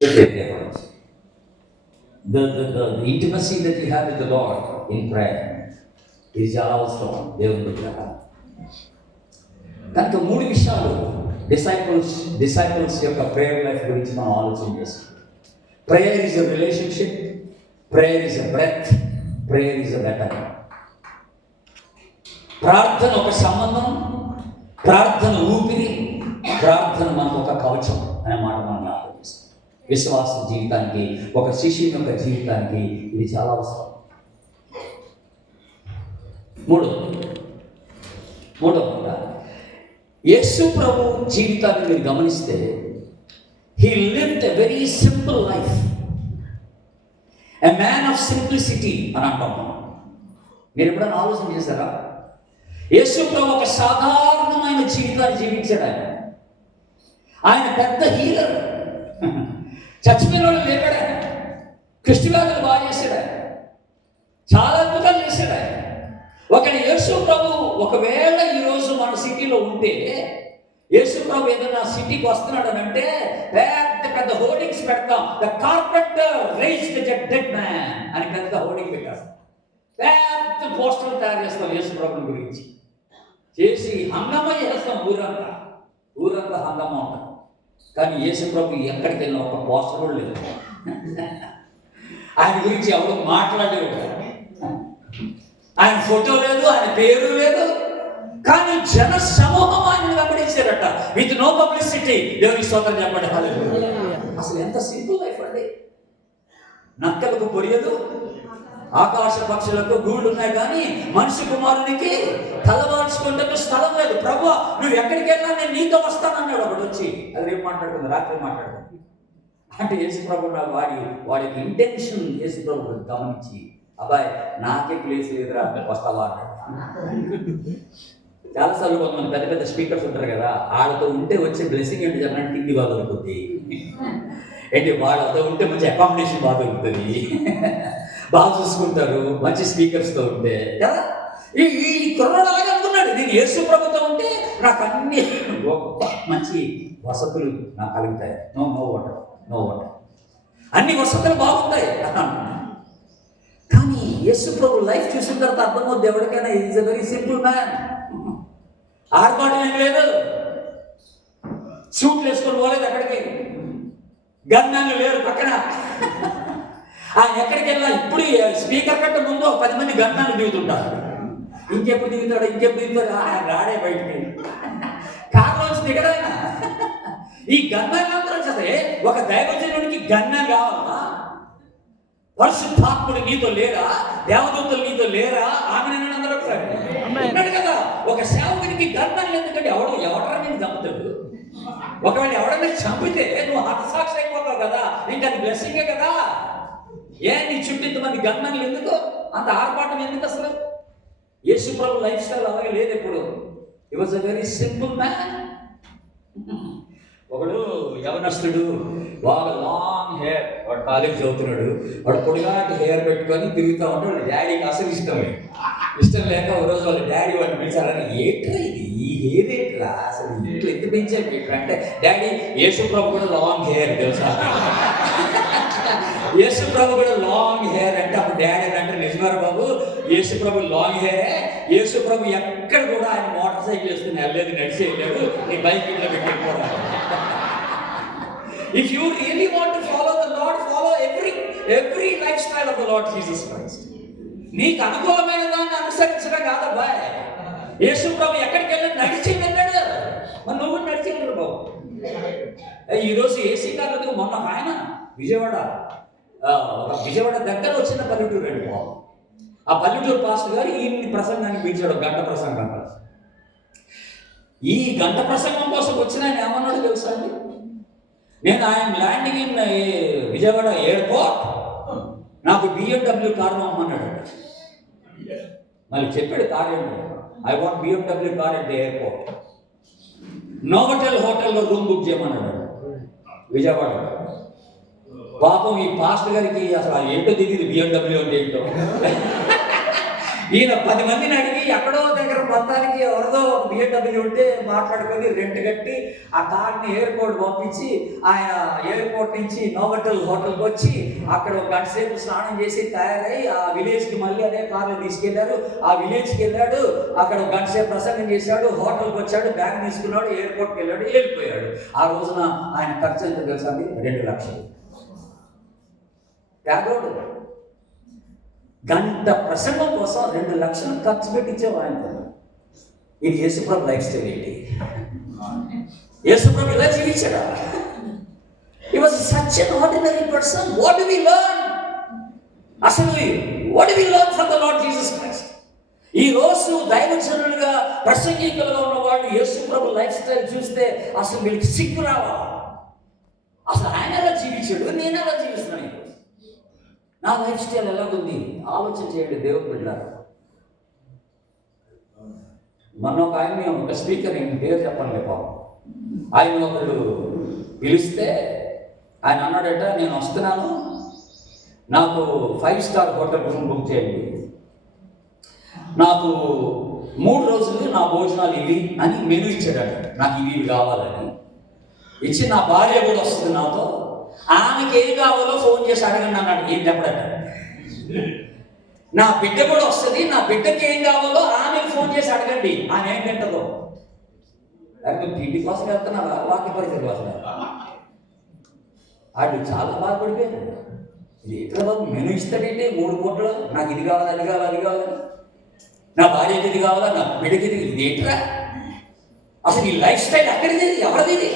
The intimacy that you have with the Lord in prayer ఇది చాలా అవసరం దేవుని దగ్గర. కనుక 3 విషయాలు డిసైపుల్స్ యొక్క ప్రేయర్ లైఫ్ గురించి మనం ఆలోచన చేస్తాం. Prayer is a relationship, prayer is a breath, prayer is a better. ప్రార్థన ఒక సంబంధం, ప్రార్థన ఊపిరి, ప్రార్థన మనకు ఒక కవచం అనే మాట మనం ఆలోచిస్తాం. విశ్వాస జీవితానికి, ఒక శిష్యుని యొక్క జీవితానికి ఇది చాలా అవసరం. మూడవ యేసు ప్రభు జీవితాన్ని మీరు గమనిస్తే, he lived a very simple life, a man of simplicity అని అంటాం. మీరు ఎప్పుడైనా ఆలోచన చేశారా? యేసు ప్రభు ఒక సాధారణమైన జీవితాన్ని జీవించాడు. ఆయన పెద్ద హీలర్, చచ్చిపోయిన వాళ్ళు లేపాడు, కృష్ణవ్యాధులు బాగా చేశాడు, చాలా అద్భుతాలు చేశాడు. ఒకటి యేసు ప్రభు ఒకవేళ ఈరోజు మన సిటీలో ఉంటే, యేసు ప్రభు ఏదైనా సిటీకి వస్తున్నాడు అని అంటే పెద్ద పెద్ద హోర్డింగ్స్ పెడతాం. The carpenter raised the dead man అని పెద్ద హోర్డింగ్ పెట్టేస్తాం. పెద్ద పోస్టర్లు తయారు చేస్తాం యేసు ప్రభుని గురించి చేసి హంగమ చేస్తాం. ఊరంతా హంగమ ఉంటాం. కానీ యేసు ప్రభు ఎక్కడికి వెళ్ళినా ఒక పోస్టర్ కూడా లేదు. ఆయన గురించి ఎవరు మాట్లాడేవాడు, ఆయన ఫోటో లేదు, ఆయన పేరు లేదు. కానీ జన సమూహం ఆయన వెంబడించారట, విత్ నో పబ్లిసిటీ. దేవుని స్తోత్రం చెప్పండి. అసలు ఎంత సింపుల్ లైఫ్ అండి. నక్కలకు పొరియదు, ఆకాశ పక్షులకు గూళ్ళు ఉన్నాయి, కానీ మనిషి కుమారునికి తలవాల్చుకుంటే స్థలం లేదు. ప్రభు నువ్వు ఎక్కడికి వెళ్ళినా నేను నీతో వస్తానన్నాడు. ఒకటి వచ్చి అది రేపు మాట్లాడుతుంది, రాత్రి మాట్లాడుతుంది. అంటే యేసు ప్రభు వాడికి ఇంటెన్షన్ యేసు ప్రభు గమనించి, అబ్బాయి నాకే ప్లేస్ లేదురా, వస్తావా అన్నాడు. చాలాసార్లు కొంతమంది పెద్ద పెద్ద స్పీకర్స్ ఉంటారు కదా, వాళ్ళతో ఉంటే వచ్చే బ్లెస్సింగ్ ఏంటి చెప్పండి, తిండి బాగా దొరుకుతుంది ఏంటి, వాళ్ళతో ఉంటే మంచి అకామిడేషన్ బాగా దొరుకుతుంది, బాగా చూసుకుంటారు మంచి స్పీకర్స్తో ఉంటే కదా. ఈ కుర్రాడు అలాగే అనుకున్నాడు, నేను యేసు ప్రభుతో ఉంటే నాకు అన్ని మంచి వసతులు నాకు కలుగుతాయి. నో వాటర్ అన్ని వసతులు బాగుంటాయి. కానీ యేసు ప్రభు లైఫ్ చూసిన తర్వాత అర్థమవుతుంది ఎవరికైనా, is a very simple man. ఆర్భాటం ఏం లేదు, సూట్లు వేసుకొని పోలేదు ఎక్కడికి, గన్నాలు లేరు పక్కన. ఆయన ఎక్కడికి వెళ్ళా ఇప్పుడు స్పీకర్ కంటే ముందు 10 మంది గన్నాలు దిగుతుంటారు. ఇంకెప్పుడు దిగుతాడు ఆయన రాడే బయటికి, కారులోంచి దిగడాయన. ఈ గన్నాలు అందరూ చేస్తే ఒక దైవజనుడికి గన్నాలు కావాలా? పరిశుద్ధాత్ముడు నీతో లేరా? దేవదూతలు నీతో లేరా? ఆమె అందరూ ఉన్నాడు కదా. ఒక సేవకునికి గన్నాలు ఎందుకంటే ఎవడరా నేను చంపుతాడు. ఒకవేళ ఎవడన్నా చంపితే నువ్వు హతసాక్షి అయిపోతావు కదా, ఇంకా అది బ్లెస్సింగే కదా. నీ చుట్టూ ఇంతమంది గన్మన్లు ఎందుకు, అంత ఆర్భాటం ఎందుకు? అసలు యేసు ప్రభు లైఫ్ స్టైల్ అలాగే లేదు ఎప్పుడు. It was a very simple man. ఒకడు యవనస్తుడు, బాగా లాంగ్ హెయిర్, వాడు కాలేజ్ చదువుతున్నాడు, వాడు పొడిగాటి హెయిర్ పెట్టుకొని తిరుగుతూ ఉంటాడు. వాళ్ళ డాడీకి అసలు ఇష్టం లేక ఒక రోజు వాళ్ళ డాడీ వాడిని పిలిచారని, ఏంట్రా ఇది, ఈ హెయిర్ ఏంట్రా అసలు ఇంట్లో ఎంత పెంచారు మీకు అంటే, డాడీ యేసు ప్రభు కూడా లాంగ్ హెయిర్ తెలుసా, యేసు ప్రభు కూడా లాంగ్ హెయిర్ అంటే. అప్పుడు డాడీ అంటే, నిజమారు బాబు యేసు ప్రభు లాంగ్ హెయిరే, యేసు ప్రభు ఎక్కడ కూడా ఆయన మోటార్ సైకిల్ వేసుకుని వెళ్ళలేదు, నడిచి వెళ్ళలేదు, నీ బైక్ ఇంట్లో పెట్టుకోవడం. If you really want to follow the Lord, follow every lifestyle of the Lord Jesus Christ. నీకు అనుకూలమైన దాన్ని అనుసరించడం కాదబ్బా. యేసు ప్రభు ఎక్కడికి వెళ్ళి నడిచి వెళ్ళాడు, మరి నువ్వు నడిచి వెళ్ళాడు బాబు. ఈరోజు ఏసీ కార్లకు మొన్న ఆయన విజయవాడ దగ్గర వచ్చిన పల్లెటూరు అండి బాబు. ఆ పల్లెటూరు పాస్టర్ గారు ఈ ప్రసంగానికి పిలిచాడు, గంట ప్రసంగం. ఈ గంట ప్రసంగం కోసం వచ్చిన ఆయన ఏమన్నాడు తెలుసా అండి? నేను ఆయన ల్యాండింగ్ ఇన్ విజయవాడ ఎయిర్పోర్ట్, నాకు BMW కార్ అన్నాడు. మళ్ళీ చెప్పాడు కార్ ఏంటో, I want BMW car at the airport. Novotel హోటల్లో రూమ్ బుక్ చేయమన్నాడు విజయవాడ. పాపం ఈ పాస్టర్ గారికి అసలు ఏంటో తెలియదు BMW అంటే ఏంటో. ఈయన 10 మందిని అడిగి ఎక్కడో దగ్గర మొత్తానికి ఎవరిదో ఒక బిఎండబ్ల్యూ ఉంటే మాట్లాడుకొని రెంట్ కట్టి ఆ కార్ని ఎయిర్పోర్ట్ పంపించి ఆయన ఎయిర్పోర్ట్ నుంచి నోవటల్ హోటల్కి వచ్చి అక్కడ ఒక గంట సేపు స్నానం చేసి తయారై ఆ విలేజ్కి మళ్ళీ అదే కార్లో తీసుకెళ్లారు. ఆ విలేజ్కి వెళ్ళాడు, అక్కడ ఒక గంట సేపు ప్రసంగం చేశాడు, హోటల్కి వచ్చాడు, బ్యాగ్ తీసుకున్నాడు, ఎయిర్పోర్ట్కి వెళ్ళాడు, వెళ్ళిపోయాడు. ఆ రోజున ఆయన ఖర్చు ఎంత తెలుసా అండి? 2 లక్షలు. పేదోడు గంట ప్రసంగం కోసం 2 లక్షలు ఖర్చు పెట్టించేవా ఆయన? ఇది యేసుప్రభు లైఫ్ స్టైల్ ఏంటి? యేసుప్రభు ఇలా జీవించాడా? He was such an ordinary person. What do we learn? అసలు what do we learn from the Lord Jesus Christ? ఈ రోజు దైవజనులుగా ప్రసంగికులుగా ఉన్న వాళ్ళు యేసుప్రభు లైఫ్ స్టైల్ చూస్తే అసలు వీళ్ళకి సిగ్గు రావా? అసలు ఆయన ఎలా జీవించాడు, నేను ఎలా జీవిస్తున్నాను? నా లైఫ్ స్టైల్ ఎలాగుంది ఆలోచన చేయండి దేవుని బిడ్డలారా. మొన్న ఒక ఆయన, ఒక స్పీకర్, నేను పేరు చెప్పండి పాపం, ఆయన ఒకళ్ళు పిలిస్తే ఆయన అన్నాడట, నేను వస్తున్నాను, నాకు 5 స్టార్ హోటల్ రూమ్ బుక్ చేయండి, నాకు 3 రోజులు నా భోజనాలు ఇవి అని మెనూ ఇచ్చాడట. నాకు ఇవి కావాలని ఇచ్చి, నా భార్య కూడా వస్తుంది నాతో, ఆమెకి ఏం కావాలో ఫోన్ చేసి అడగండి అన్నాడు. ఏం చెప్పడట, నా బిడ్డ కూడా వస్తుంది, నా బిడ్డకి ఏం కావాలో ఆమెకి ఫోన్ చేసి అడగండి, ఆమె ఏం తింటదో. అది తిండి కోసం వెళ్తున్నారా, వాక్య పరిస్థితి కోసం? వాడు చాలా బాధపడిపోయాడు. ఎక్కడ బాబు మెనూ ఇస్తాడంటే 3 పూటలు, నాకు ఇది కావాలి, అది కావాలి, అది కావాలి, నా భార్యకి ఇది కావాలా, నా బిడ్డకి ఇది ఏంట్రా? అసలు ఈ లైఫ్ స్టైల్ ఎక్కడిది, ఎవరిది?